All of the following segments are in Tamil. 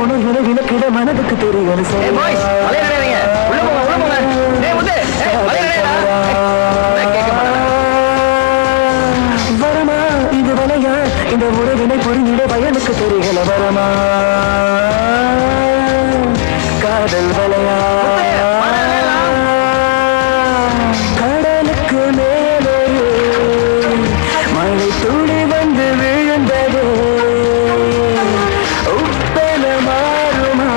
உணர்வுல விளக்கிட மனதுக்கு தெரியல வரமா இது வலையா இந்த உறவினை புரிந்திட வயலுக்கு தெரியல வரமா காதல் வலையா கடலுக்கு மேலொரு மழை துளி வந்து விழுந்தது உப்பென மாறுமா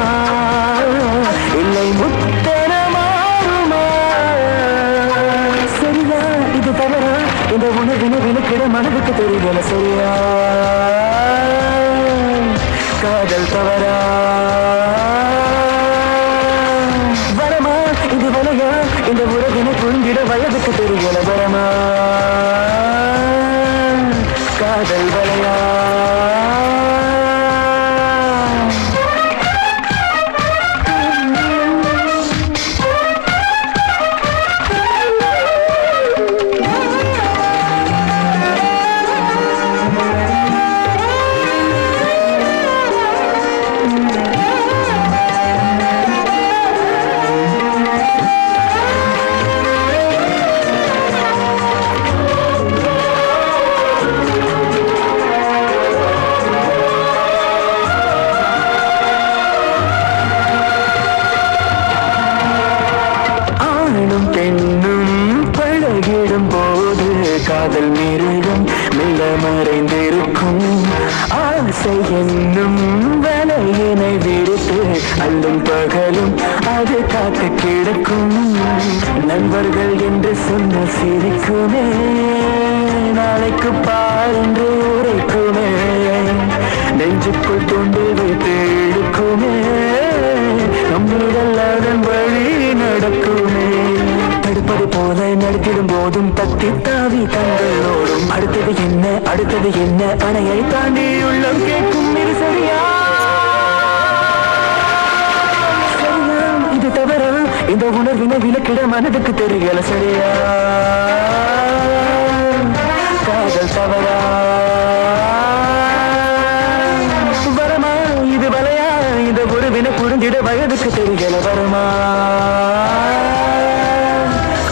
இல்லை முத்தென மாறுமா சரியா இது தவறா இந்த உணவினை விளக்கிட மனதுக்கு தெரியல சரியா காதல் தவறா வரமா இது வலையா இந்த உறவினை புரிந்திட வயதுக்கு தெரியல வரமா காதல் வலையா காதல் மிருகம் மெல்ல மறைந்திருக்கும் ஆசை என்னும் வலையினை விடுத்து அல்லும் பகலும் அது காத்து கிடக்கும் நண்பர்கள் என்று சொன்ன சிரிக்குமே நாளைக்கு பாருன்று உரைக்குமே நெஞ்சுக்குள் தொண்டு வைத்து இழுக்குமே நம்மிடல் அதன் வழி நடக்குமே தடுப்பது போல நடத்திடும் போதும் தத்தி தாவி தங்களோடும் அடுத்தது என்ன அணையை தாண்டி உள்ளம் கேட்கும் இது சரியா சரியா இது தவறா இந்த உணர்வினை விளக்கிட மனதுக்கு தெரியல சரியா காதல் தவறா வரமா இது வலையா இந்த உறவினை புரிந்திட வயதுக்கு தெரியல வரமா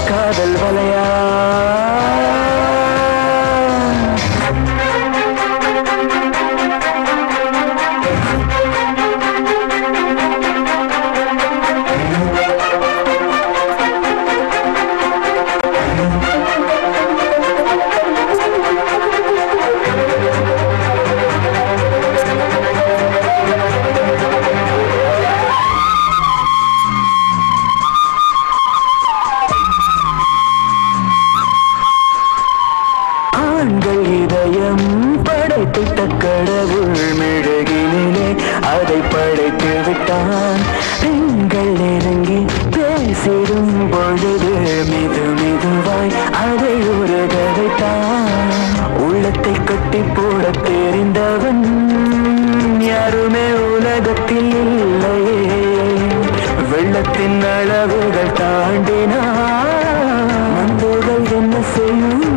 காதல் வலையா ஆண்கள் இதயம் படைத்திட்ட கடவுள் மெழுகினிலே அதை படைத்து விட்டான் பெண்கள் நெருங்கி பேசிடும் பொழுது மெதுவாய் அதை உருக வைத்தான் உள்ளத்தை கட்டி போட தெரிந்தவன் யாருமே உலகத்தில் இல்லையே வெள்ளத்தின் அளவுகள் தாண்டினான் மண்புகள் என்ன செய்யும்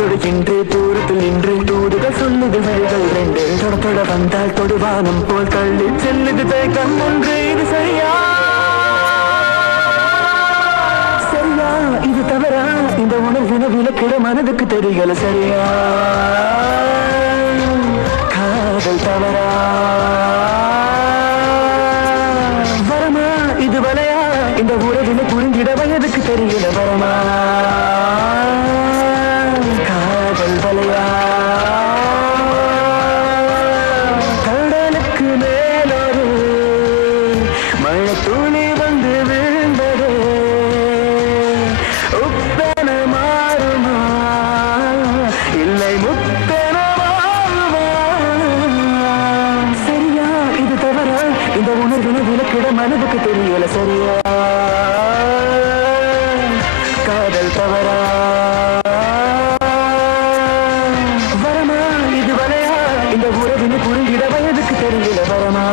தொடுகின்ற தூரத்தில் நின்று தூதுகள் சொல்லுது வழிகள் ரெண்டு தொட வந்தால் தொடுவானம் போல் தள்ளி செல்லுது தயக்கம் ஒன்று இது சரியா சரியா இது தவறா இந்த உணர்வினை விளக்கிட மனதுக்கு தெரியல சரியா காதல் தவறா வரமா இது வலையா இந்த உறவினை புரிந்திட வயதுக்கு தெரியல வரமா கடலுக்கு மேலொரு மழை துளி வந்து விழுந்தது உப்பென மாறுமா இல்லை முத்தென மாறுமா சரியா இது தவறா இந்த உணர்வினை விளக்கிட மனதுக்கு தெரியல சரியா காதல் தவறா வரமா இது வலையா இந்த உறவினை புரிந்திட வயதுக்கு தெரியல வரமா